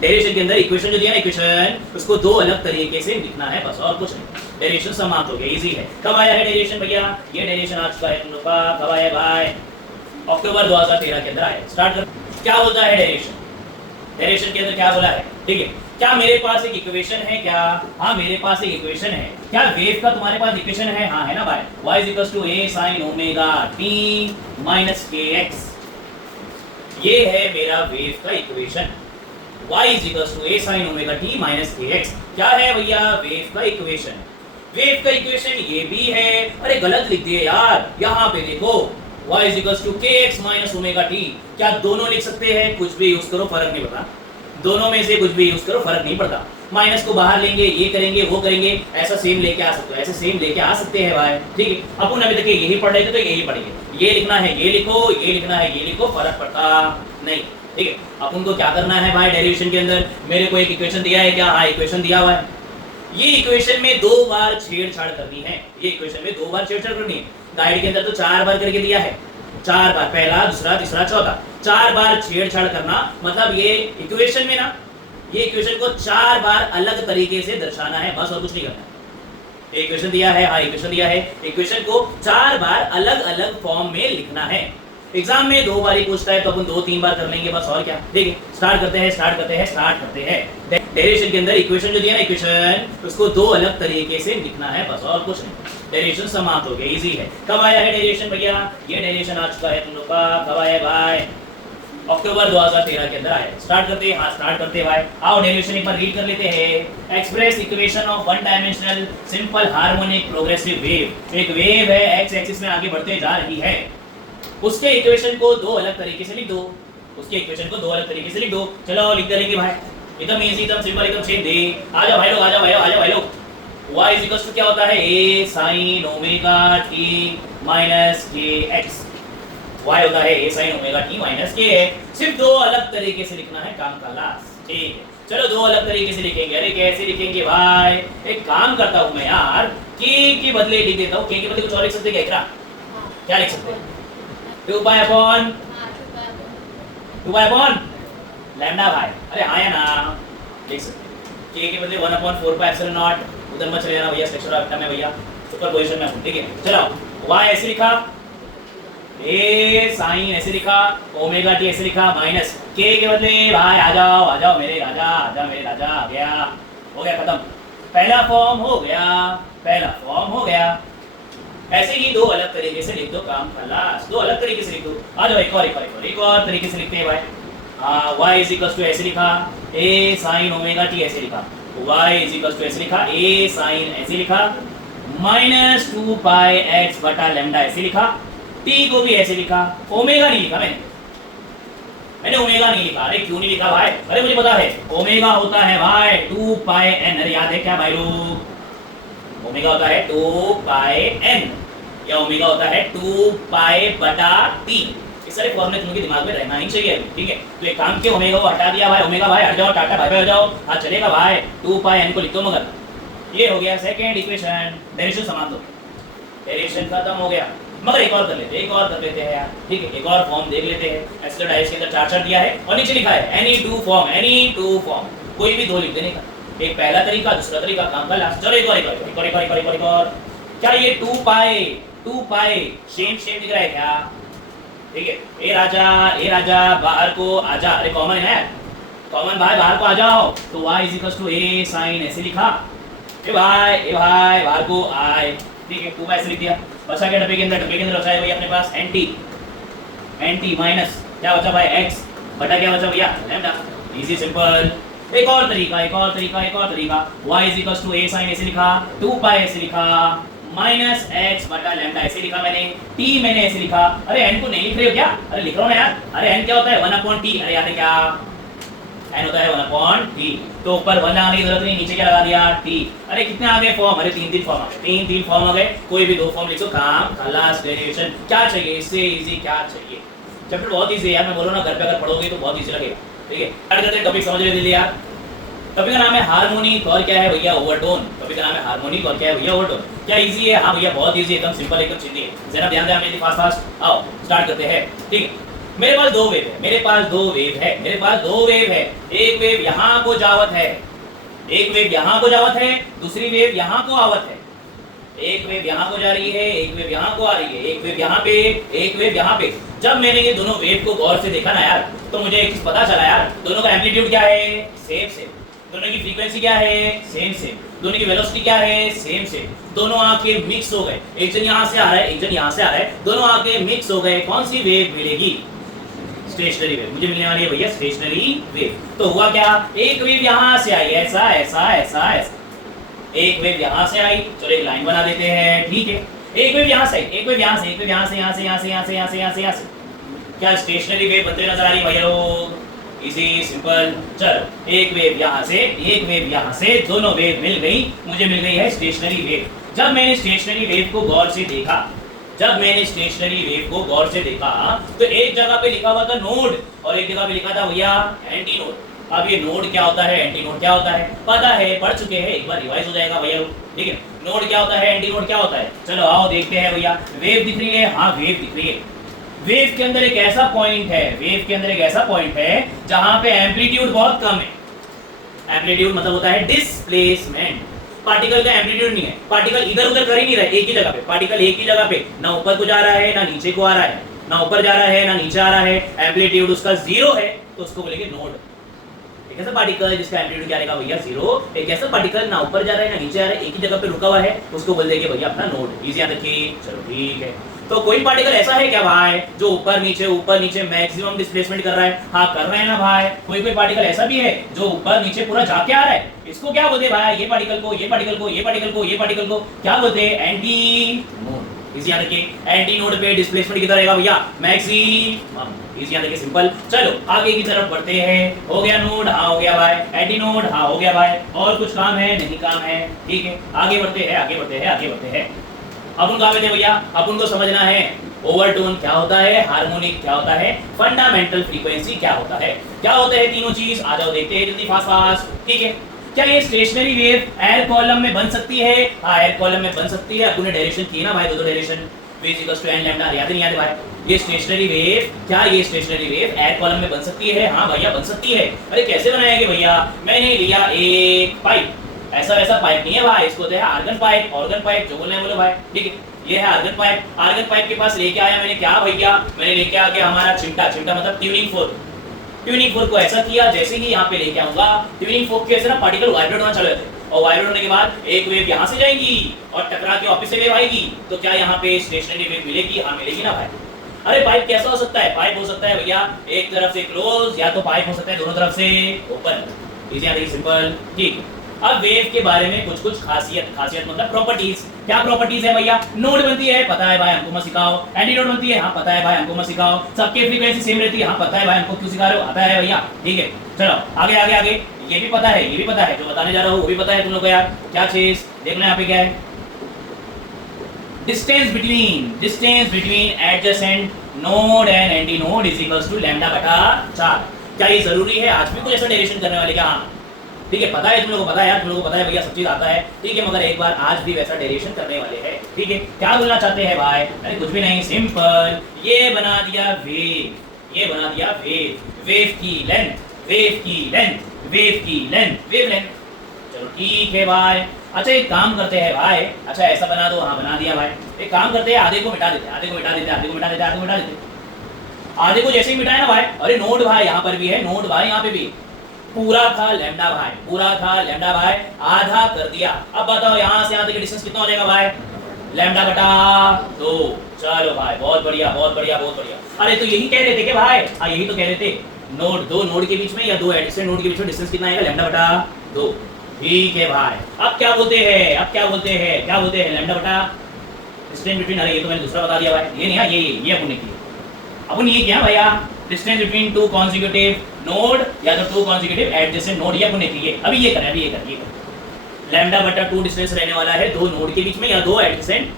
Derivation के अंदर equation जो दिया ना इक्वेशन, उसको दो अलग तरीके से लिखना है बस, और कुछ नहीं। डेरिवेशन समाप्त हो गया, इजी है। कब आया है डेरिवेशन भैया? ये डेरिवेशन आ चुका है तुम लोग का। कब आया भाई? अक्टूबर 2013 के अंदर आया। स्टार्ट कर। क्या होता है डेरिवेशन? डेरिवेशन के अंदर क्या बोला है? ठीक है, क्या मेरे पास एक इक्वेशन है क्या? हाँ मेरे पास एक इक्वेशन है। क्या वेव का तुम्हारे पास इक्वेशन है? हाँ है ना भाई। y equals to a sin omega t minus kx, ये है मेरा वेव का equation. y equals to a sin omega t minus kx क्या है भैया? वेव का इक्वेशन। वेव का इक्वेशन ये भी है। अरे गलत लिख दिए यार, यहाँ पे देखो y equals to kx minus omega t। क्या दोनों लिख सकते हैं? कुछ भी यूज करो, फर्क नहीं पड़ता। दोनों में से कुछ भी यूज करो, फर्क नहीं पड़ता। माइनस को बाहर लेंगे, ये करेंगे वो करेंगे, ऐसा सेम लेके आ सकते हो, ऐसे सेम लेके आ सकते हैं भाई। ठीक है, अपन अभी तक यही पढ़ रहे थे तो यही पढ़ेंगे। ये लिखना है ये लिखो, ये लिखना है ये लिखो, फर्क पड़ता नहीं। ठीक है, अपन को क्या करना है भाई? डेरिवेशन के अंदर मेरे को एक इक्वेशन दिया है क्या? हाँ इक्वेशन दिया हुआ है। ये इक्वेशन में दो बार छेड़छाड़ करनी है। ये इक्वेशन में दो बार छेड़छाड़ करनी है। गाइड के अंदर तो 4 बार करके दिया है, 4 बार, पहला दूसरा तीसरा चौथा, 4 बार छेड़छाड़ करना। मतलब ये इक्वेशन में ना, ये इक्वेशन को 4 बार अलग तरीके से दर्शाना है बस, और कुछ नहीं करना। इक्वेशन दिया है, हाँ इक्वेशन दिया है, इक्वेशन को 4 बार अलग अलग फॉर्म में लिखना है। एग्जाम में 2 बार ही पूछता है तो अपन 2-3 बार कर लेंगे बस, और क्या। ठीक है, स्टार्ट करते हैं स्टार्ट करते हैं स्टार्ट करते हैं। डेरिवेशन के अंदर इक्वेशन जो दिया ना इक्वेशन, उसको दो अलग तरीके से लिखना है बस, और कुछ नहीं। डेरिवेशन समाप्त हो गया, इजी है। कब आया है डेरिवेशन भैया? ये डेरिवेशन आ चुका है तुम लोग का। कब आया भाई? अक्टूबर 2013 के अंदर आया। स्टार्ट करते हैं, हाँ स्टार्ट करते हैं भाई। आओ डेरिवेशन एक बार रीड कर लेते हैं। Express equation of one dimensional simple harmonic progressive wave. एक वेव है, एक्स एक्सिस में आगे बढ़ते जा रही है, उसके इक्वेशन को दो अलग तरीके से लिख दो। उसके इक्वेशन को दो अलग तरीके से लिख दो। चलो लिख देंगे भाई, एकदम इजी, एकदम सिंपल, एकदम सीधे। आ जाओ भाई लोग, आ जाओ आ जाओ भाई लोग। y इक्वल्स टू क्या होता है? a sin omega t minus kx। y होता है a sin omega t minus kx। सिर्फ दो अलग तरीके से लिखना है, काम का लास्ट। ठीक है, चलो दो अलग तरीके से लिखेंगे। अरे कैसे लिखेंगे भाई? एक काम करता हूं मैं यार, k के बदले लिख देता हूं। k के बदले कुछ और लिख सकते हैं क्या? क्या लिख सकते हैं? 2 पाई अपॉन लैम्डा भाई। अरे हाँ या ना, लिख सकते हैं। k के बदले 1/4 पाई एप्सिलॉन नॉट। उधर मत चले जाना भैया, सेक्शन ऑफ में भैया, सुपर पोजीशन में हूं। ठीक है, चलो y ऐसे लिखा, a sin ऐसे लिखा, ओमेगा t ऐसे लिखा, माइनस k के बदले भाई आ जाओ मेरे राजा, आजा मेरे राजा। आ गया, हो गया खत्म। पहला फॉर्म हो गया, पहला फॉर्म हो गया। ऐसे ही दो अलग तरीके से लिख दो, काम खलास। दो अलग तरीके से लिख दो। आ जाओ एक और तरीके से लिखते हैं भाई। y इज इक्वल्स टू ऐसे लिखा, a sin ओमेगा t ऐसे लिखा, y इज इक्वल्स टू ऐसे लिखा, a sin ऐसे लिखा, माइनस 2 पाई x बटा लैम्डा ऐसे लिखा, t को भी ऐसे लिखा। ओमेगा नहीं लिखा मैंने ओमेगा नहीं लिखा। अरे क्यों नहीं लिखा भाई? अरे मुझे पता है, ओमेगा होता है भाई 2 पाई n। अरे याद है क्या भाई लोग? ओमेगा होता है 2 पाई n, या ओमेगा होता है 2 पाई बटा t। इस सारे फॉर्मूले तुमके दिमाग में रहना ही चाहिए। ठीक है, तो एक काम किया, ओमेगा को हटा दिया भाई, ओमेगा भाई हट जाओ, टाटा बाय बाय हो जाओ। हाँ चलेगा भाई, 2 पाई n को लिख दो। मगर ये हो गया सेकंड इक्वेशन। डेरिवेशन समाप्त हो, डेरिवेशन खत्म हो गया। मगर एक और कर लेते हैं यार। ठीक है, एक और फॉर्म देख लेते हैं। एसिड डाइस के अंदर 4 दिया है और नीचे लिखा है एनी टू फॉर्म, कोई भी दो लिख देने का। एक पहला तरीका, दूसरा तरीका, काम का लास्ट। चलो एक और। क्या ये 2 पाई सेम दिख रहा है क्या? ठीक है, ए राजा बाहर को आजा। अरे कॉमन है, कॉमन भाई बाहर को आ जाओ। तो y is equals to a sin ऐसे लिखा, ए भाई बाहर को आए। ठीक है, 2 पाई ऐसे लिख दिया। बचा क्या डब्बे के अंदर बचा है भाई अपने पास एंटी माइनस क्या बचा भाई x बटा क्या बचा भैया लैम्डा। Easy simple. एक और तरीका y is equals to a sin ऐसे लिखा, 2 पाई ऐसे लिखा, माइनस x बटा लैम्डा ऐसे लिखा मैंने, t मैंने ऐसे लिखा। अरे n को नहीं लिख रहे हो क्या? अरे लिख रहा हूं ना यार। अरे n क्या होता है? 1/t। अरे याद है क्या? n होता है 1/t। तो ऊपर 1 आने की जरूरत नहीं, नीचे क्या लगा दिया? t। अरे कितने आ गए फॉर्म? अरे 3 फॉर्म आ गए, 3 फॉर्म आ गए। कोई भी 2 फॉर्म लिखो, काम खलास। डेरिवेशन क्या चाहिए इससे इजी? क्या चाहिए? चैप्टर बहुत इजी है यार, मैं बोल रहा हूं ना, घर पे अगर पढ़ोगे तो बहुत इजी लगेगा। ठीक है, स्टार्ट करते हैं। टॉपिक समझ ले यार। टॉपिक का नाम है हार्मोनिक और क्या है भैया? ओवरटोन। टॉपिक का नाम है हार्मोनिक और क्या है भैया? ओवरटोन। क्या इजी है? हाँ भैया बहुत इजी है, एकदम सिंपल, एकदम सीधी है। जरा ध्यान दे, हमें फास्ट आओ स्टार्ट करते हैं। ठीक है, मेरे पास दो वेव है, मेरे पास दो वेव है, मेरे पास दो वेव है। एक वेव यहां को जावत है, एक वेव यहां को जावत है, दूसरी वेव यहां को आवत है। एक वेव यहां को जा रही है, एक वेव यहां को आ रही है, एक वेव यहां पे, एक वेव यहां पे। जब मैंने ये दोनों वेव को गौर से देखा ना यार, तो मुझे एक चीज पता चला यार, दोनों का एम्पलीट्यूड क्या है, सेम सेम। दोनों की फ्रीक्वेंसी क्या है, सेम सेम। दोनों की वेलोसिटी क्या है, सेम सेम। दोनों आके मिक्स हो गए, एक जन यहां से आ रहा है, एक जन यहां से आ रहा है, दोनों आके मिक्स हो गए। कौन सी वेव मिलेगी, स्टेशनरी वेव मुझे मिलने वाली है भैया, स्टेशनरी वेव। तो हुआ क्या, एक वेव यहां से आई, ऐसा ऐसा ऐसा ऐसा, एक वेव यहां से आई, चलो एक लाइन बना देते हैं, ठीक है। एक वेव यहां से, एक वेव यहां से, एक वेव यहां से, यहां से, यहां से, यहां से, यहां से, यहां से, यहां से। क्या स्टेशनरी वेव बनते नजर आ रही है भैया लोग, इजी सिंपल। चलो एक वेव यहां से, एक वेव यहां से, दोनों वेव मिल गई, मुझे मिल गई है स्टेशनरी वेव। जब मैंने स्टेशनरी वेव को गौर से देखा, जब मैंने स्टेशनरी वेव को गौर से देखा, तो एक जगह पे लिखा हुआ था नोड और एक जगह पे लिखा था भैया एंटी नोड। अब ये नोड क्या होता है, एंटी नोड क्या होता है, पता है, पढ़ चुके हैं, एक बार रिवाइज हो जाएगा भैया, ठीक है। नोड क्या होता है, एंटी नोड क्या होता है, चलो आओ देखते हैं भैया। वेव दिख रही है, हाँ वेव दिख रही है। वेव के अंदर एक ऐसा पॉइंट है, वेव के अंदर एक ऐसा पॉइंट है जहां पे एम्पलीट्यूड बहुत कम है। एम्पलीट्यूड मतलब होता है डिस्प्लेसमेंट। पार्टिकल का एम्पलीट्यूड नहीं है, पार्टिकल इधर उधर कर ही नहीं रहा है, एक ही जगह पे पार्टिकल, एक ही जगह पे, ना ऊपर को जा रहा है ना नीचे को आ रहा है, ना ऊपर जा रहा है ना नीचे आ रहा है, एम्पलीट्यूड उसका जीरो है, तो उसको बोलेंगे नोड। एक ऐसा पार्टिकल जिसका एम्पलीट्यूड क्या रहेगा भैया, जीरो। एक ऐसा पार्टिकल ना ऊपर जा रहा है ना नीचे आ रहा है, एक ही जगह पे रुका हुआ है, उसको बोल देंगे भैया अपना नोड। इजी याद रखिए, चलो ठीक है। तो कोई पार्टिकल ऐसा है क्या भाई जो ऊपर नीचे मैक्सिमम डिस्प्लेसमेंट कर रहा है, हाँ कर रहे हैं ना भाई। कोई पार्टिकल ऐसा भी है जो ऊपर नीचे पूरा जाके आ रहा है, इसको क्या बोलते हैं भाई, ये पार्टिकल को, ये पार्टिकल को, ये पार्टिकल को, ये पार्टिकल को क्या बोलते हैं, एंटी नोड। इजी याद रखिए, एंटी नोड पे डिस्प्लेसमेंट कितना रहेगा भैया, मैक्सिमम। इजी याद रखिए, सिंपल। चलो आगे की तरफ बढ़ते हैं। हो गया नोड, हाँ हो गया भाई, एंटी नोड, हाँ हो गया भाई। और कुछ काम है, नहीं काम है, ठीक है। आगे बढ़ते हैं, आगे बढ़ते हैं, आगे बढ़ते हैं। अपन कहाँ पे थे भैया, अपन को समझना है ओवरटोन क्या होता है, हार्मोनिक क्या होता है, फंडामेंटल फ्रीक्वेंसी क्या होता है, क्या होते हैं तीनों चीज। आ जाओ देखते हैं जल्दी, फास्ट फास्ट, ठीक है। क्या ये स्टेशनरी वेव एयर कॉलम में बन सकती है, हाँ एयर कॉलम में बन सकती है। अपने डायरेक्शन की ना भाई, दो डायरेक्शन, v = n लैम्डा, याद नहीं याद भाई। ये स्टेशनरी वेव, क्या ये स्टेशनरी वेव एयर कॉलम में बन सकती है, हाँ भैया बन सकती है। अरे कैसे बनाएंगे भैया, मैंने लिया एक पाइप, ऐसा वैसा पाइप नहीं है भाई, इसको तो है आर्गन पाइप, ऑर्गन पाइप जो बोलना है बोलो भाई, ठीक है। ये है आर्गन पाइप। आर्गन पाइप के पास लेके आया मैंने क्या भैया, मैंने लेके आ गया हमारा चिमटा, चिमटा मतलब ट्यूनिंग फोर्क। ट्यूनिंग फोर्क को ऐसा किया, जैसे ही यहाँ पे लेके आऊंगा, ट्यूनिंग फोर्क के ऐसे ना पार्टिकल वाइब्रेट होना चालू होते हैं, और वाइब्रेट होने के बाद एक वेव यहाँ से जाएगी और टकरा के वापस से वेव आएगी, तो क्या यहाँ पे स्टेशनरी वेव मिलेगी, हाँ मिलेगी ना भाई। अरे पाइप कैसा हो सकता है, पाइप हो सकता है भैया एक तरफ से क्लोज, या तो पाइप हो सकता है दोनों तरफ से ओपन। इजी याद रखिए, सिंपल, ठीक। अब वेव के बारे में कुछ कुछ खासियत मतलब प्रॉपर्टीज। क्या प्रॉपर्टीज है भैया, नोड बनती है, पता है भाई हमको मत सिखाओ। एंटी नोड बनती है, हाँ पता है भाई हमको मत सिखाओ। सबके फ्रीक्वेंसी सेम रहती है, हाँ पता है भाई हमको क्यों सिखा रहे हो, आता है भैया, ठीक है। चलो आगे आगे आगे, ये भी पता है, ये भी पता है, जो बताने जा रहा हूँ वो भी पता है तुम लोग को यार। क्या चीज देखना यहाँ पे क्या है, distance between adjacent node and anti node is equals to λ/4। क्या ये जरूरी है, आज भी कुछ ऐसा डेरिवेशन करने वाले क्या, हाँ ठीक है, पता है तुम लोगों को, पता है यार तुम लोगों को पता है भैया, सब चीज आता है, ठीक है। मगर एक बार आज भी वैसा डेरिवेशन करने वाले हैं, ठीक है। क्या बोलना चाहते हैं भाई, अरे कुछ भी नहीं, सिंपल, ये बना दिया वेव, ये बना दिया वेव, वेव की लेंथ, वेव की लेंथ, वेव की लेंथ, वेव लेंथ। चलो ठीक है भाई। अच्छा एक काम करते हैं भाई, अच्छा ऐसा बना दो, हाँ बना दिया भाई। एक काम करते हैं, आधे को मिटा देते हैं, आधे को मिटा देते हैं, आधे को मिटा देते हैं, आधे को मिटा देते हैं। आधे को जैसे ही मिटाए ना भाई, अरे नोड भाई यहाँ पर भी है, नोड भाई यहाँ पे भी, पूरा था लैम्डा भाई, पूरा था लैम्डा भाई, आधा कर दिया। अब बताओ यहाँ से यहाँ तक की डिस्टेंस कितना हो जाएगा भाई, λ/2। चलो भाई बहुत बढ़िया, बहुत बढ़िया, बहुत बढ़िया। अरे तो यही कह रहे थे कि भाई, हाँ यही तो कह रहे थे, नोड, दो नोड के बीच में या दो एडजेसेंट नोड के बीच में डिस्टेंस कितना आएगा, λ/2। ठीक है भाई। अब क्या बोलते हैं, अब क्या बोलते हैं, क्या बोलते हैं, λ/, डिस्टेंस बिटवीन, अरे ये तो मैंने दूसरा बता दिया भाई, ये नहीं, ये अपन ने किया, अपन ये किया भैया, distance between two consecutive node या तो टू कॉन्जिक्यूटिव एडजेसेंट नोड, ये अपन ने किए। अभी ये करें, अभी ये करें, λ/2 डिस्टेंस रहने वाला है दो नोड के बीच में या दो एडजेसेंट,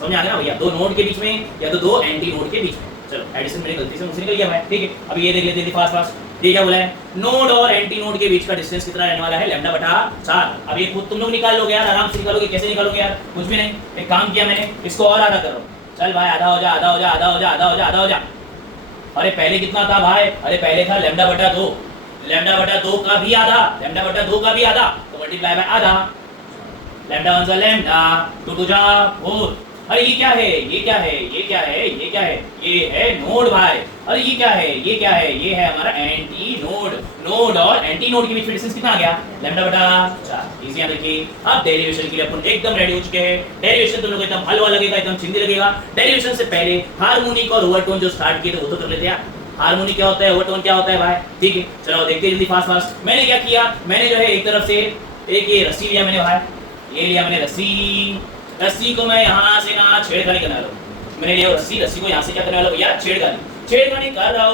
समझ आ गया ना भैया, दो नोड के बीच में या तो दो एंटी नोड के बीच में। चलो एडिशन मेरी गलती से मुझसे निकल गया भाई, ठीक है। अब ये देख लेते हैं फास्ट फास्ट, ये क्या बोला है, नोड और एंटी नोड के बीच का डिस्टेंस कितना रहने वाला है, λ/4। अब ये खुद तुम लोग निकाल लोगे यार, आराम से निकालोगे, कैसे निकालोगे यार, कुछ भी नहीं। एक काम किया मैंने, इसको और आधा करो, चल भाई आधा हो जा, आधा हो जा, आधा हो जा, आधा हो जा, आधा हो जा, अरे पहले कितना था भाई? अरे पहले था लैम्डा बटा 2, लैम्डा बटा 2 का भी आधा, लैम्डा बटा 2 का भी आधा, तो मल्टीप्लाई बाय आधा, लैम्डा 1 सा लैम्डा, 2 2 जा 4। अरे ये क्या है? ये क्या है? ये क्या है? ये क्या है? ये है नोड भाई। अरे ये क्या है? ये क्या है? ये है हमारा एंटी नोड। नोड और एंटी नोड के बीच में डिस्टेंस कितना आ गया? लैम्डा बटा 4। इजी है। देखिए अब डेरिवेशन के लिए अपन एकदम रेडी हो चुके हैं। डेरिवेशन तो लोग एकदम हलवा लगेगा, एकदम चिंदी लगेगा। डेरिवेशन से पहले हार्मोनिक और ओवरटोन जो स्टार्ट किए थे वो तो कर लेते हैं। हार्मोनिक क्या होता है, ओवरटोन क्या होता है भाई? ठीक है, चलो देखते हैं जल्दी फास्ट फास्ट। मैंने क्या किया, मैंने जो है एक तरफ से एक ये रस्सी लिया मैंने भाई, ये लिया मैंने रस्सी, रस्सी को मैं यहाँ से ना छेड़खानी करने वाला हूँ। मैंने लिया रस्सी, रस्सी को यहाँ से क्या करने वाला हूँ भैया? छेड़खानी। छेड़खानी कर रहा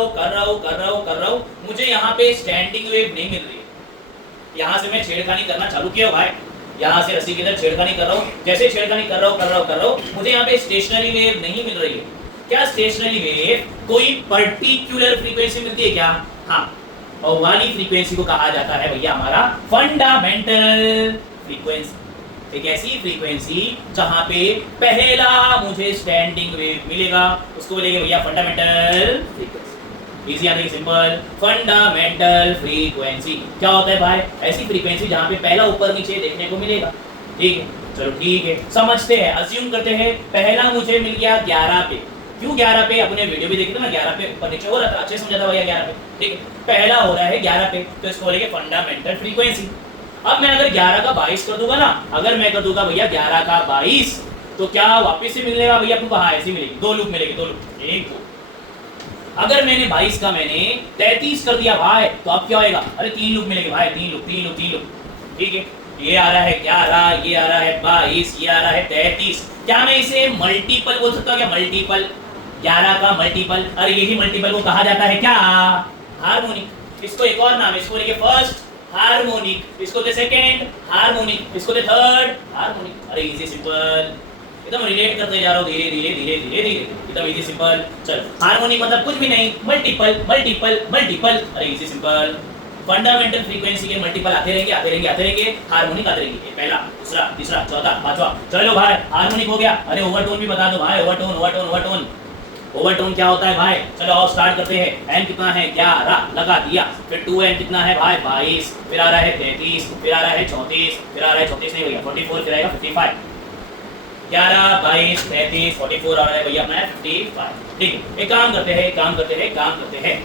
हूँ। मुझे यहाँ पे स्टैंडिंग वेव नहीं मिल रही है। यहाँ से मैं छेड़खानी करना चालू किया भाई, यहाँ से रस्सी की तरफ छेड़खानी कर रहा हूँ। जैसे छेड़खानी कर रहा हूँ, मुझे यहाँ पे स्टेशनरी वेव नहीं मिल रही है। क्या स्टेशनरी वेव कोई पर्टिकुलर फ्रीक्वेंसी मिलती है क्या? हाँ, और वाली फ्रीक्वेंसी को कहा जाता है भैया हमारा फंडामेंटल फ्रीक्वेंसी। एक ऐसी फ्रीक्वेंसी जहां पे पहला मुझे स्टैंडिंग वेव मिलेगा, उसको बोलेंगे भैया फंडामेंटल फ्रीक्वेंसी। इजी है, सिंपल। फंडामेंटल फ्रीक्वेंसी क्या होता है भाई? ऐसी फ्रीक्वेंसी जहां पे पहला ऊपर नीचे देखने को मिलेगा। ठीक है, चलो ठीक है, समझते हैं, अज्यूम करते हैं पहला मुझे मिल गया 11 पे। क्यों 11 पे? अपने वीडियो भी देखे थे ना, 11 पे ऊपर नीचे हो रहा था, अच्छे समझा था भैया 11 पे। ठीक है, पहला हो रहा है 11 पे, तो इसको बोलेंगे फंडामेंटल फ्रीक्वेंसी। अब मैं अगर 11 का 22 कर दूंगा ना, अगर मैं कर दूंगा भैया 11 का 22, तो क्या वापस से मिलेगा भैया आपको? हाँ, ऐसी मिलेगी, दो लूप मिलेगी, दो लूप, एक दो। अगर मैंने 22 का मैंने 33 कर दिया भाई, तो अब क्या होएगा? अरे 3 लूप मिलेंगे भाई, 3 लूप। ठीक है, ये आ रहा है 11, ये आ रहा है 22, ये आ रहा है 33। क्या मैं इसे मल्टीपल बोल सकता हूँ क्या? मल्टीपल, 11 का मल्टीपल। अरे यही मल्टीपल को कहा जाता है क्या? हार्मोनिक। इसको एक और नाम, इसको लेके फर्स्ट हार्मोनिक, इसको दे सेकंड हार्मोनिक, इसको दे थर्ड हार्मोनिक। अरे इजी सिंपल, एकदम रिलेट करते जा रहा हूँ धीरे धीरे, एकदम इजी सिंपल। चल, हार्मोनिक मतलब कुछ भी नहीं, मल्टीपल। अरे इजी सिंपल। फंडामेंटल फ्रीक्वेंसी के मल्टीपल आते रहेंगे, हार्मोनिक आते रहेंगे। पहला, दूसरा, तीसरा, चौथा, पांचवा। चलो भाई, हार्मोनिक हो गया। अरे ओवरटोन भी बता दो भाई, ओवरटोन। ओवरटोन क्या होता है भाई? चलो आओ स्टार्ट करते हैं। n कितना है? 11 लगा दिया। फिर 2n कितना है भाई? 22। फिर आ रहा है 33, फिर आ रहा है 34, फिर आ रहा है 34 नहीं भैया 44, फिर आएगा 55। 11 22 33 44 आ रहा है भैया अपना 55। ठीक है, एक काम करते हैं।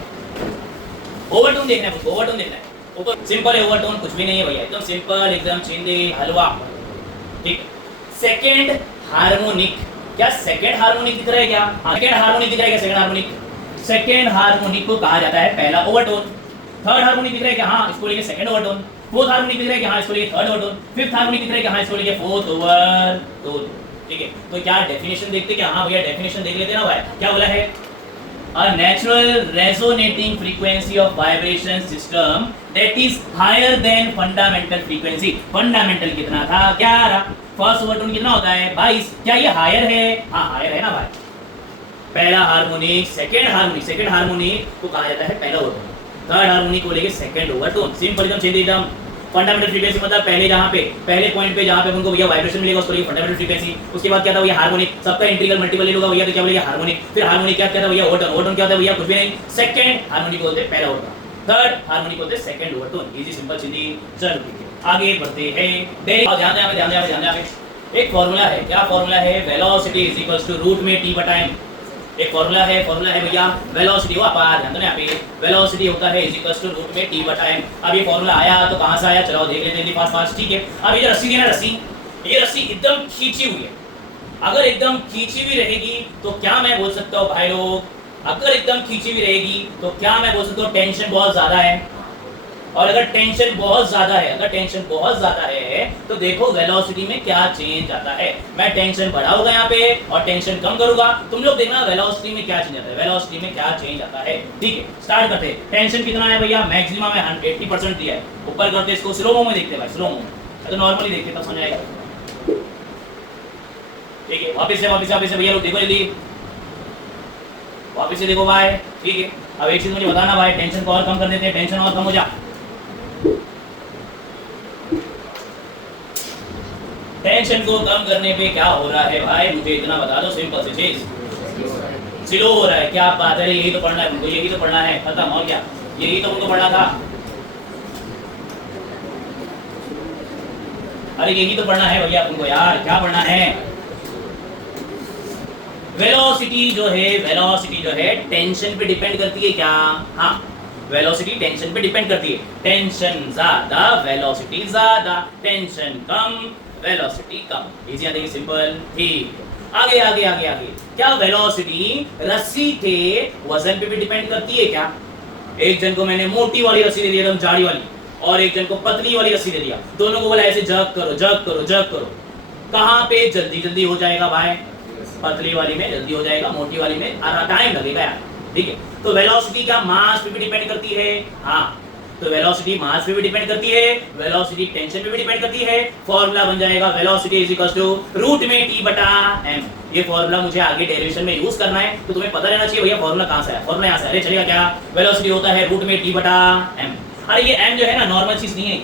ओवरटोन देखना है, ओवरटोन देखना है। ऊपर सिंपल है, ओवरटोन कुछ भी नहीं है भैया, एकदम सिंपल, एकदम चिंदी हलवा। ठीक, सेकंड हार्मोनिक। क्या सेकंड हार्मोनिक दिख रहा है क्या? सेकंड हार्मोनिक दिख रहा है क्या? सेकंड हार्मोनिक को कहा जाता है पहला ओवरटोन। थर्ड हार्मोनिक दिख रहा है क्या? हाँ, इसको लेके सेकंड ओवरटोन। फोर्थ हार्मोनिक दिख रहा है क्या? हाँ, इसको लेके थर्ड ओवरटोन। फिफ्थ हार्मोनिक दिख रहा है क्या? हाँ, इसको लेके फोर्थ ओवरटोन। ठीक है, तो क्या डेफिनेशन देखते क्या? हाँ भैया, डेफिनेशन देख लेते ना भाई। क्या बोला है? A natural resonating frequency of vibration system that is higher than fundamental frequency. Fundamental कितना था? 11। फर्स्ट ओवरटोन कितना होता है? 22। क्या ये हायर है? हाँ, हायर है ना भाई। पहला हार्मोनिक, सेकंड हार्मोनिक को कहा जाता है पहला ओवरटोन। थर्ड हार्मोनिक को लेके सेकंड ओवरटोन। सिंपल, एकदम सीधी, एकदम। फंडामेंटल फ्रीक्वेंसी मतलब पहले जहाँ पे, पहले पॉइंट पे जहाँ पे उनको भैया वाइब्रेशन मिलेगा, उसको लेके फंडामेंटल फ्रीक्वेंसी। उसके बाद क्या था भैया? हार्मोनिक। सबका इंटीग्रल मल्टीपल ले लूंगा भैया, तो क्या बोलेगा? हार्मोनिक। फिर हार्मोनिक क्या था भैया? ओवरटोन क्या होता है भैया? कुछ भी नहीं। सेकंड हार्मोनिक बोलते हैं पहला ओवरटोन, थर्ड हार्मोनिक बोलते हैं सेकंड ओवरटोन। इजी सिंपल सीधी। चलो ठीक है, आगे बढ़ते हैं। ध्यान दें। एक फॉर्मूला है। क्या फॉर्मूला है? Velocity is equals to root में t बटा m। एक फॉर्मूला है भैया, वेलोसिटी हो आप ध्यान दो ना, यहाँ पे वेलोसिटी होता है इज इक्वल्स टू रूट में t बटा m। अब ये फॉर्मूला आया तो कहाँ से आया? चलो देख लेते हैं फास्ट। ठीक है, अब ये जो रस्सी है ना, ये रस्सी एकदम खींची हुई है। अगर एकदम खींची हुई रहेगी तो क्या मैं बोल सकता हूँ भाई लोग? अगर एकदम खींची हुई रहेगी तो क्या मैं बोल सकता हूँ टेंशन बहुत ज्यादा है? और अगर टेंशन बहुत ज्यादा है, तो देखो वेलोसिटी में क्या चेंज आता है। मैं टेंशन बढ़ाऊंगा यहाँ पे और टेंशन कम करूंगा, तुम लोग देखना वेलोसिटी में क्या चेंज आता है। ठीक है, स्टार्ट करते हैं। टेंशन कितना है भैया? मैक्सिमम है 80% दिया है। ऊपर करते इसको स्लो मो में देखते भाई, स्लो मो में तो नॉर्मली देखते तब समझ आएगा। ठीक है, वापस से भैया लोग देखो जल्दी, वापस से देखो भाई। ठीक है, अब एक चीज मुझे बताना भाई, टेंशन को और कम कर देते हैं, टेंशन और कम हो जा। टेंशन को कम करने पे क्या हो रहा है भाई? मुझे इतना बता दो, सिंपल सी चीज। स्लो हो रहा है, क्या बात है, यही तो पढ़ना है तुमको, यही तो पढ़ना है, खत्म, और क्या, यही तो तुमको पढ़ना था, अरे यही तो पढ़ना है भैया तुमको यार, क्या पढ़ना है। वेलोसिटी जो है टेंशन पे डिपेंड करती है क्या? हाँ, वेलोसिटी टेंशन पे डिपेंड करती है। टेंशन ज्यादा वेलोसिटी ज्यादा, टेंशन कम वेलोसिटी कम। इजी देखिए, सिंपल। ठीक, आगे आगे आगे आगे, क्या वेलोसिटी रस्सी के वजन पे भी डिपेंड करती है क्या? एक जन को मैंने मोटी वाली रस्सी दे दी एकदम जाड़ी वाली, और एक जन को पतली वाली रस्सी दे दिया, दोनों को बोला ऐसे जग करो जग करो जग करो, कहाँ पे जल्दी जल्दी हो जाएगा भाई? पतली वाली में जल्दी हो जाएगा, मोटी वाली में टाइम लगेगा यार। ठीक है, तो वेलोसिटी क्या मास पे भी डिपेंड करती है? हाँ, तो वेलोसिटी मास पे भी डिपेंड करती है, वेलोसिटी टेंशन पे भी डिपेंड करती है। फॉर्मूला बन जाएगा velocity is equal to root में t बटा m। ये फॉर्मूला मुझे आगे डेरिवेशन में यूज करना है, तो तुम्हें पता रहना चाहिए भैया फॉर्मूला कहां से है। फॉर्मूला यहां से, अरे चलेगा क्या? वेलोसिटी होता है रूट में t बटा m। अरे ये m जो है ना नॉर्मल चीज नहीं है,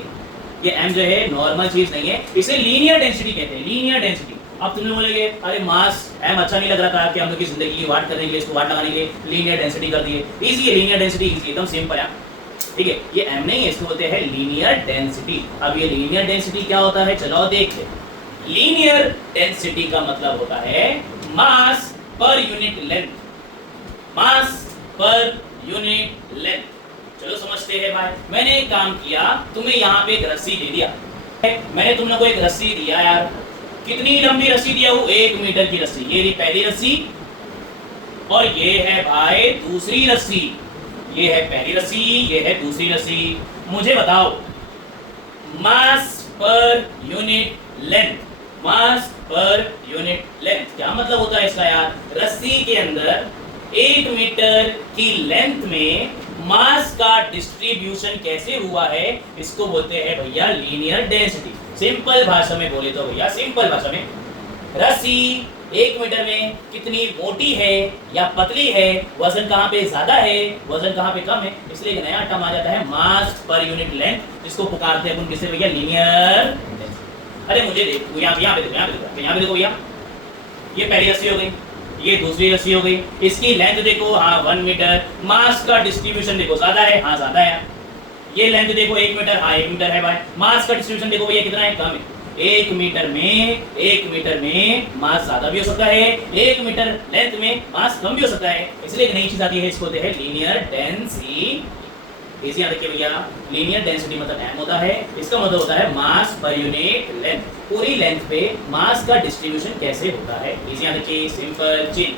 ये m जो है नॉर्मल चीज नहीं है, इसे लीनियर डेंसिटी कहते हैं, लीनियर डेंसिटी। अब तुमने बोलेंगे अरे मास m अच्छा नहीं लग रहा था कि हम लोग की जिंदगी की वाट करने के लिए इसको वाट लगाने के लिए लीनियर डेंसिटी कर दिए। इजी है, लीनियर डेंसिटी इजी, एकदम सिंपल है। ठीक है, ये m नहीं है, इसको बोलते हैं लीनियर डेंसिटी। अब ये लीनियर डेंसिटी क्या होता है, चलो देखते हैं। लीनियर डेंसिटी का मतलब होता है मास पर यूनिट लेंथ, मास पर यूनिट लेंथ। चलो समझते हैं भाई। मैंने एक काम किया, तुम्हें यहाँ पे एक रस्सी दे दिया, मैंने तुम लोग को एक रस्सी दिया यार, कितनी लंबी रस्सी दिया हूँ? 1 मीटर की रस्सी। ये रही पहली रस्सी, और ये है भाई दूसरी रस्सी। ये है पहली रस्सी, ये है दूसरी रस्सी। मुझे बताओ मास पर यूनिट लेंथ, मास पर यूनिट लेंथ क्या मतलब होता है इसका यार? रस्सी के अंदर 1 मीटर की लेंथ में मास का डिस्ट्रीब्यूशन कैसे हुआ है, इसको बोलते हैं भैया लीनियर डेंसिटी। सिंपल भाषा में बोले तो भैया, सिंपल भाषा में, रस्सी 1 मीटर में कितनी मोटी है या पतली है, वजन कहाँ पे ज्यादा है, वजन कहाँ पे कम है, इसलिए एक नया टर्म आ जाता है मास पर यूनिट लेंथ, जिसको पुकारते हैं अपन किसे भैया? लीनियर। अरे मुझे देखो यहाँ पे देखो, यहाँ पे देखो भैया, ये पहली रस्सी हो गई, ये दूसरी रस्सी हो गई, इसकी लेंथ देखो, हाँ 1 मीटर, मास का डिस्ट्रीब्यूशन देखो ज्यादा है, हाँ ज्यादा है। ये लेंथ देखो 1 मीटर, हाँ 1 मीटर है भाई। मास का डिस्ट्रीब्यूशन देखो भैया कितना है, कम है। 1 मीटर में मास ज्यादा भी हो सकता है, 1 मीटर लेंथ में मास कम भी हो सकता है, इसलिए एक नई चीज आती है, इसको बोलते हैं लीनियर डेंसिटी। इसी याद रखिए भैया, लीनियर डेंसिटी मतलब m होता है, इसका मतलब होता है मास पर यूनिट लेंथ, पूरी लेंथ पे मास का डिस्ट्रीब्यूशन कैसे होता है। इसी याद रखिए, सिंपल चीज।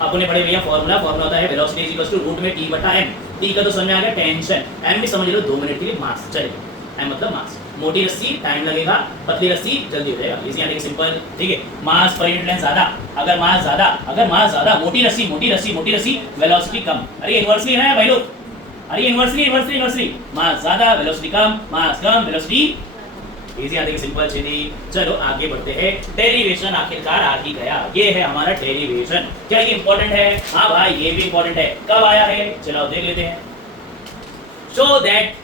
आपने पढ़े भैया फॉर्मूला होता है velocity is equal to root में t बटा m। t का तो समझ में आ गया, टेंशन, m भी समझ लो, 2 मिनट के लिए मास चलेगा, m मतलब मास। मोटी रस्सी टाइम लगेगा, पतली रस्सी जल्दी हो जाएगा। इसी याद रखिए, सिंपल। ठीक है, मास पर यूनिट लेंथ ज्यादा, अगर मास ज्यादा, मोटी रस्सी वेलोसिटी कम। अरे इनवर्सली है भाई लोग, अरे इनवर्सली, मास ज्यादा वेलोसिटी कम, मास कम वेलोसिटी। इजी याद रखिए, सिंपल सीधी। चलो आगे बढ़ते हैं। डेरिवेशन आखिरकार आ ही गया, ये है हमारा डेरिवेशन। क्या ये इंपॉर्टेंट है? हाँ भाई ये भी इंपॉर्टेंट है। कब आया है, चलो देख लेते हैं। Show that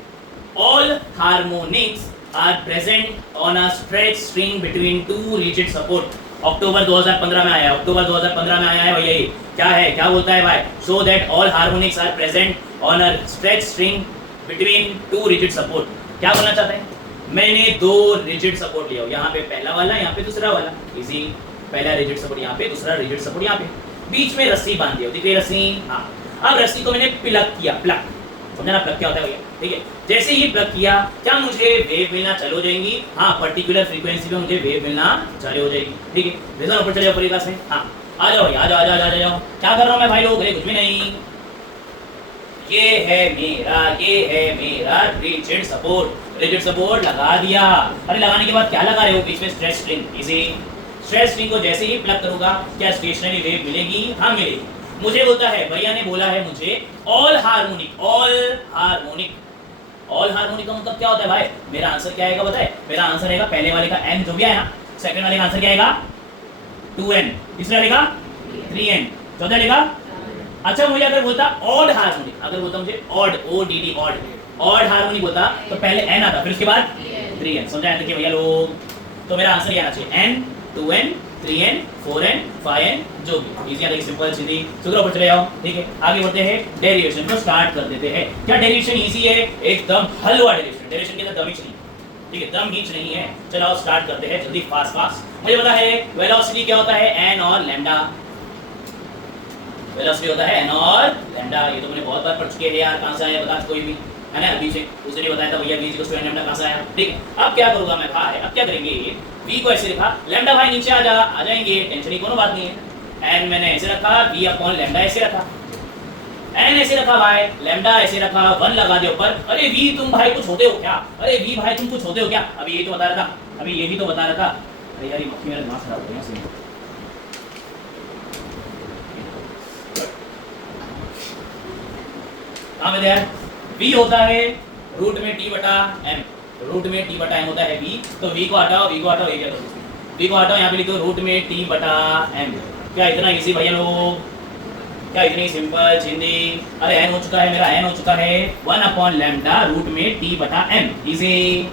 all harmonics are present on a stretch string between 2 rigid support. October 2015 में आया, अक्टूबर 2015 में आया है भैया। ये क्या है, क्या बोलता है भाई? Show that all harmonics are present on a stretch string between 2 rigid support. क्या बोलना चाहते हैं? मैंने 2 रिजिड सपोर्ट लिया, यहाँ पे पहला वाला, यहाँ पे दूसरा वाला। इजी, पहला रिजिड सपोर्ट यहाँ पे, दूसरा रिजिड सपोर्ट यहाँ पे, बीच में रस्सी बांध दिया, दिख रही रस्सी? हाँ। अब रस्सी को मैंने प्लग किया, प्लग, समझा ना प्लग क्या होता है भैया? ठीक है, जैसे ही प्लग किया, क्या मुझे वेव मिलना चालू हो जाएंगी? हाँ, पर्टिकुलर फ्रीक्वेंसी पे मुझे वेव मिलना चालू हो जाएगी। ठीक है, जैसा ऊपर चले जाओ पूरी क्लास में। हाँ, आ जाओ भैया, आ जाओ, आ जाओ। क्या कर रहा हूँ मैं भाई लोग? कुछ भी नहीं। ये है मेरा रिजिड सपोर्ट लगा दिया। अरे लगाने के बाद क्या लगा रहे हो? बीच में stretch string. Easy, stretch string को जैसे ही प्लग करूंगा, क्या स्टेशनरी वेव मिलेगी? हाँ मिलेगी। मुझे बोलता है, भैया ने बोला है मुझे ऑल हार्मोनिक का मतलब क्या होता है भाई? मेरा आंसर क्या आएगा बताए? मेरा आंसर आएगा पहले वाले का n जो भी आया, सेकंड वाले का आंसर क्या आएगा? 2n, तीसरा वाले का 3n, चौथा वाले का। अच्छा, मुझे अगर बोलता ऑड हार्मोनिक, अगर बोलता मुझे ऑड हार्मोनिक होता तो पहले n आता, फिर उसके बाद 3n। समझा? देखिए भैया लोग, तो मेरा आंसर ये आना चाहिए n, 2n, 3n 4n 5n जो भी इजी है, सिंपल सीधी सूत्र पर चले आओ। ठीक है, आगे बढ़ते हैं, डेरिवेशन को स्टार्ट कर देते हैं। क्या डेरिवेशन इजी है? एकदम हलवा डेरिवेशन, डेरिवेशन के अंदर दम ही नहीं, ठीक है, दम नीच नहीं है। चलो स्टार्ट करते हैं जल्दी, फास्ट फास्ट। मुझे पता है वेलोसिटी क्या होता है, n और लैम्डा। वेलोसिटी होता है n और लैम्डा, ये तो मैंने बहुत बार पढ़ चुके हैं यार। कहां से आया बता कोई भी, है ना? अभी से उसने नहीं बताया था भैया v n लैम्डा कहां से आया। ठीक है, अब क्या करूंगा मैं भाई, अब क्या करेंगे, v को ऐसे लिखा, लैम्डा भाई नीचे आ जाएंगे, टेंशन की कोनो बात नहीं है। n मैंने ऐसे रखा, v अपॉन लैम्डा ऐसे रखा, n ऐसे रखा भाई, लैम्डा ऐसे रखा, 1 लगा दे ऊपर। अरे v तुम भाई कुछ होते हो क्या? अरे v भाई तुम कुछ होते हो क्या? अभी यही तो बता रहा था, अभी यही तो बता रहा था। अरे यार ये मक्खी मेरा दिमाग खराब हो गया इसमें। कहां में यार, v होता है रूट में t बटा m, रूट में t बटा m होता है v। तो v को हटाओ, v को हटाओ, ये क्या करो, v को हटाओ, यहाँ पे लिखो रूट में t बटा m। क्या इतना इजी भैया लोग, क्या इतनी सिंपल हिंदी? अरे n हो चुका है मेरा, n हो चुका है 1 अपॉन लैम्डा रूट में t बटा m, इजी।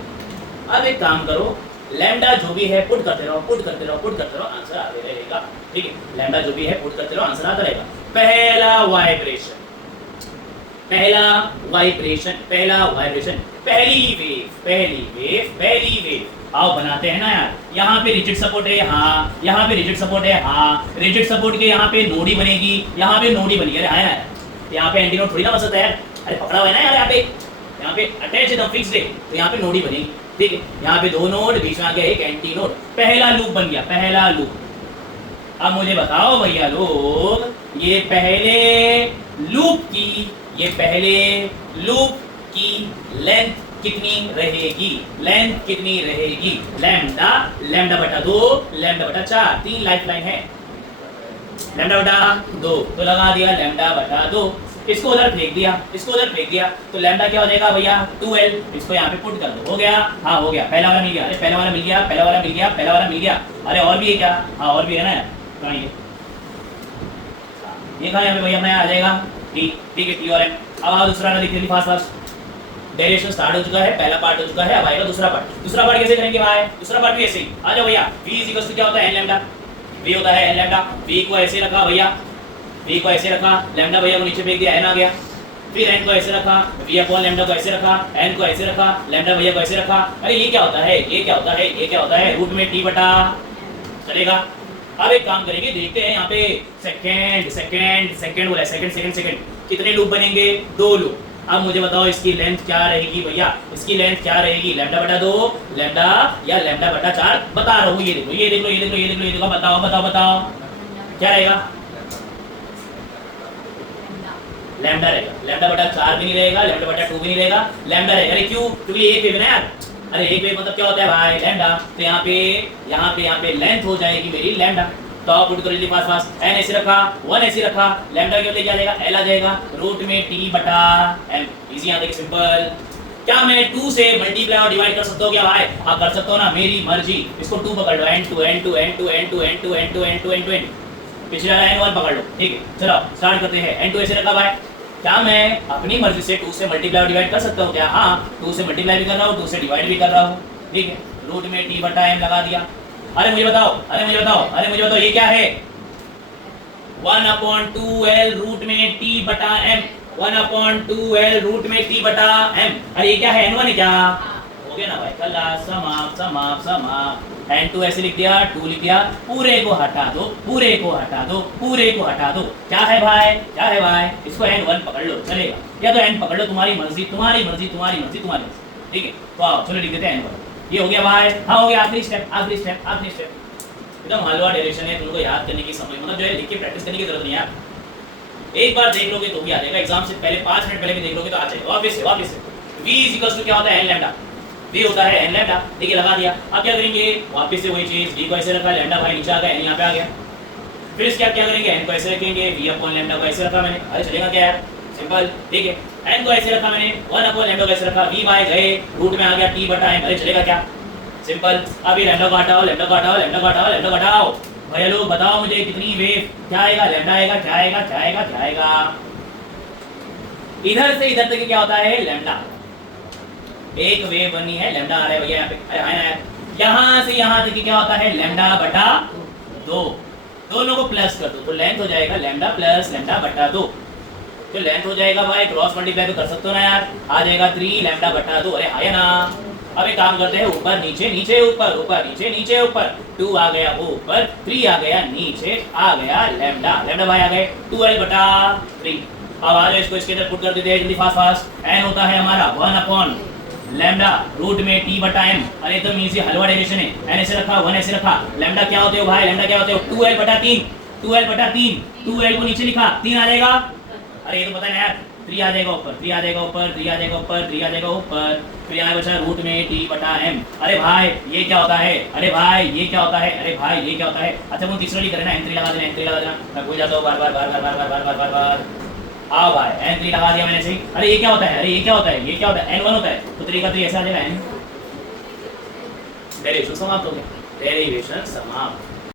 अब एक काम करो, लैम्डा जो भी है पुट करते रहो, पुट करते रहो, पुट करते रहो, आंसर आते रहेगा। ठीक है, लैम्डा जो भी है पुट करते रहो, आंसर आता रहेगा। पहला वाइब्रेशन, पहला वाइब्रेशन, पहला वाइब्रेशन, पहली वेव, पहली वेव, पहली वेव। आओ बनाते हैं ना यार। यहाँ पे रिजिड सपोर्ट है, हाँ, यहाँ पे रिजिड सपोर्ट है, हाँ, रिजिड सपोर्ट के यहाँ पे नोडी बनेगी, यहाँ पे नोडी बनेगी। अरे हाँ यार, यहाँ पे एंटी नोड थोड़ी ना बन सकता है यार। अरे पकड़ा हुआ है ना यार, यहाँ पे अटैच एकदम फिक्स्ड है, तो यहाँ पे नोडी बनेगी। ठीक है, यहाँ पे 2 नोड, बीच में आ गया एक एंटी नोड, पहला लूप बन गया, पहला लूप। अब मुझे बताओ भैया लोग, ये पहले लूप की, ये पहले लूप की लेंथ कितनी रहेगी? लेंथ कितनी रहेगी? लैम्डा, लैम्डा बटा 2, लैम्डा बटा 4, 3 लाइफ लाइन है, लैम्डा बटा 2, तो लगा दिया लैम्डा बटा 2। इसको उधर फेंक दिया, इसको उधर फेंक दिया, तो लैम्डा क्या हो जाएगा भैया 2l। इसको यहाँ पे पुट कर दो, हो गया, हाँ हो गया, पहला वाला मिल गया। अरे पहला वाला मिल गया, पहला वाला मिल गया, पहला वाला मिल गया। अरे और भी है क्या? हाँ और भी है ना, कहाँ ये कहाँ यहाँ पे भैया अपना आ जाएगा टी। ठीक है, टी और एम। अब आओ दूसरा लिख लीजिए फास्ट फास्ट। डेरिवेशन स्टार्ट हो चुका है, पहला पार्ट हो चुका है, अब आएगा दूसरा पार्ट। दूसरा पार्ट कैसे करेंगे भाई? दूसरा पार्ट भी ऐसे ही, आ जाओ भैया। v इक्वल्स टू क्या होता है, n लैम्डा, v होता है n लैम्डा। v को ऐसे रखा भैया, v को ऐसे रखा, लैम्डा भैया को नीचे फेंक दिया, n आ गया। फिर n को ऐसे रखा, v अपॉन लैम्डा को ऐसे रखा, n को ऐसे रखा, लैम्डा भैया को ऐसे रखा। अरे ये क्या होता है, ये क्या होता है, ये क्या होता है? रूट में t बटा, चलेगा। अब एक काम करेंगे, देखते हैं यहाँ पे सेकंड सेकंड सेकंड बोला है, सेकंड सेकंड सेकंड, कितने लूप बनेंगे? 2 लूप। अब मुझे बताओ इसकी लेंथ क्या रहेगी भैया, इसकी लेंथ क्या रहेगी? लैम्डा बटा 2, लैम्डा या लैम्डा बटा 4, बता रहा हूँ। ये देखो, ये देख लो, ये देख लो, ये देख लो, ये देखो, बताओ बताओ बताओ क्या रहेगा? लैम्डा रहेगा। लैम्डा बटा 4 भी नहीं रहेगा, लैम्डा बटा 2 भी नहीं रहेगा, लैम्डा रहेगा। अरे क्यों? क्योंकि एक वेव है ना यार। अरे एक वेव मतलब क्या होता है भाई? लैम्डा। तो यहाँ पे लेंथ हो जाएगी मेरी लैम्डा। तो आप पुट कर लीजिए फास्ट फास्ट। n ऐसे रखा, 1 ऐसे रखा, लैम्डा क्यों लेके आ जाएगा? l आ जाएगा, रूट में t बटा m। इजी यहाँ देखिए, सिंपल। क्या मैं 2 से मल्टीप्लाई और डिवाइड कर सकता हूँ क्या भाई? हाँ कर सकता हूँ ना, मेरी मर्जी। इसको 2 पकड़ लो, n2 n2 n2 n2 n2 n2 n2 n2 n। पिछला n1 पकड़ लो। ठीक है, चलो स्टार्ट करते हैं। n2 ऐसे रखा भाई। क्या मैं अपनी मर्जी से 2 से मल्टीप्लाई और डिवाइड कर सकता हूँ क्या? हाँ, 2 से मल्टीप्लाई भी कर रहा हूँ, 2 से डिवाइड भी कर रहा हूँ। ठीक है, रूट में t बटा m लगा दिया। अरे मुझे बताओ, अरे मुझे बताओ, अरे मुझे बताओ, ये क्या है? 1/2l रूट में t बटा m, 1/2l रूट में t बटा m। अरे ये क्या है? n1 है क्या? हो गया ना भाई, कल समाप्त समाप्त समाप्त। n2 ऐसे लिख दिया, 2 लिख दिया, पूरे को हटा दो, पूरे को हटा दो, पूरे को हटा दो। क्या है भाई? क्या है भाई? इसको n1 पकड़ लो, चलेगा, या तो n पकड़ लो, तुम्हारी मर्जी, तुम्हारी मर्जी, तुम्हारी मर्जी, तुम्हारी मर्जी। ठीक है, तो आओ चलो लिख देते हैं n1। ये हो गया भाई, हाँ हो गया। आखिरी स्टेप, आखिरी स्टेप, आखिरी स्टेप। एकदम हलवा डेरिवेशन है, तुमको याद करने की समझ, मतलब जो है लिख के प्रैक्टिस करने की जरूरत नहीं है। एक बार देख लोगे तो भी आ जाएगा, एग्जाम से पहले 5 मिनट पहले भी देख लोगे तो आ जाएगा। वापस से, वापस से। v इक्वल्स टू क्या होता है? n lambda. v होता है n लैम्डा। ठीक है, लगा दिया। अब क्या करेंगे? वापस से वही चीज, v को ऐसे रखा, लैम्डा भाई नीचे आ गया, n यहाँ पे आ गया। फिर इसके क्या करेंगे? n को ऐसे रखेंगे, v अपॉन लैम्डा को ऐसे रखा मैंने। अरे चलेगा क्या यार? सिंपल। ठीक है, n को ऐसे रखा मैंने, 1 अपॉन लैम्डा को ऐसे रखा, v बाय गए, रूट में आ गया t बटा m। अरे चलेगा क्या? सिंपल। अभी लैम्डा को हटाओ, लैम्डा को हटाओ, लैम्डा को हटाओ, लैम्डा को हटाओ। भैया लोग बताओ मुझे कितनी वेव? क्या आएगा? लैम्डा आएगा, क्या आएगा, क्या आएगा, क्या आएगा? इधर से इधर तक क्या होता है? लैम्डा। एक वेव बनी है, लैम्डा आ रहा है भैया यहाँ पे। अरे आया, यहाँ से यहाँ तक क्या होता है? लैम्डा बटा 2, दोनों को प्लस कर दो तो लेंथ हो जाएगा लैम्डा प्लस लैम्डा बटा 2। तो लेंथ हो जाएगा भाई क्रॉस मल्टीप्लाई तो कर सकते हो ना यार, आ जाएगा 3 लैम्डा बटा 2। अरे आया ना। अब एक काम करते हैं, ऊपर नीचे नीचे ऊपर, ऊपर नीचे नीचे ऊपर, 2 आ गया वो ऊपर, 3 आ गया नीचे, आ गया लैम्डा, लैम्डा भाई आ गए 12 बटा 3। अब आ जाओ इसको इसके अंदर पुट कर देते हैं जल्दी फास्ट फास्ट। n होता है हमारा 1 अपॉन लैम्डा रूट में t बटा m। अरे एकदम इजी हलवा डेरिवेशन है। n ऐसे रखा 1 ऐसे रखा, लैम्डा क्या होते हो भाई, लैम्डा क्या होते हो 2l बटा 3, 2l बटा 3, 2l को नीचे लिखा 3 आ जाएगा। अरे ये तो पता है यार, 3 आ जाएगा ऊपर, 3 आ जाएगा ऊपर, 3 आ जाएगा ऊपर, 3 आ जाएगा ऊपर, फिर यहाँ बचा रूट में t बटा m। अरे भाई ये क्या होता है, अरे भाई ये क्या होता है, अरे भाई ये क्या होता है। अच्छा वो तीसरा लिख रहे ना n3 लगा देना, n3 लगा देना, मैं भूल जाता हूँ बार बार बार बार बार बार बार बार बार बार। आओ भाई n3 लगा दिया मैंने सही। अरे ये क्या होता है, अरे ये क्या होता है, ये क्या होता है, n1 होता है तो 3 का 3 ऐसा आ जाएगा n। डेरिवेशन समाप्त हो गया, डेरिवेशन समाप्त।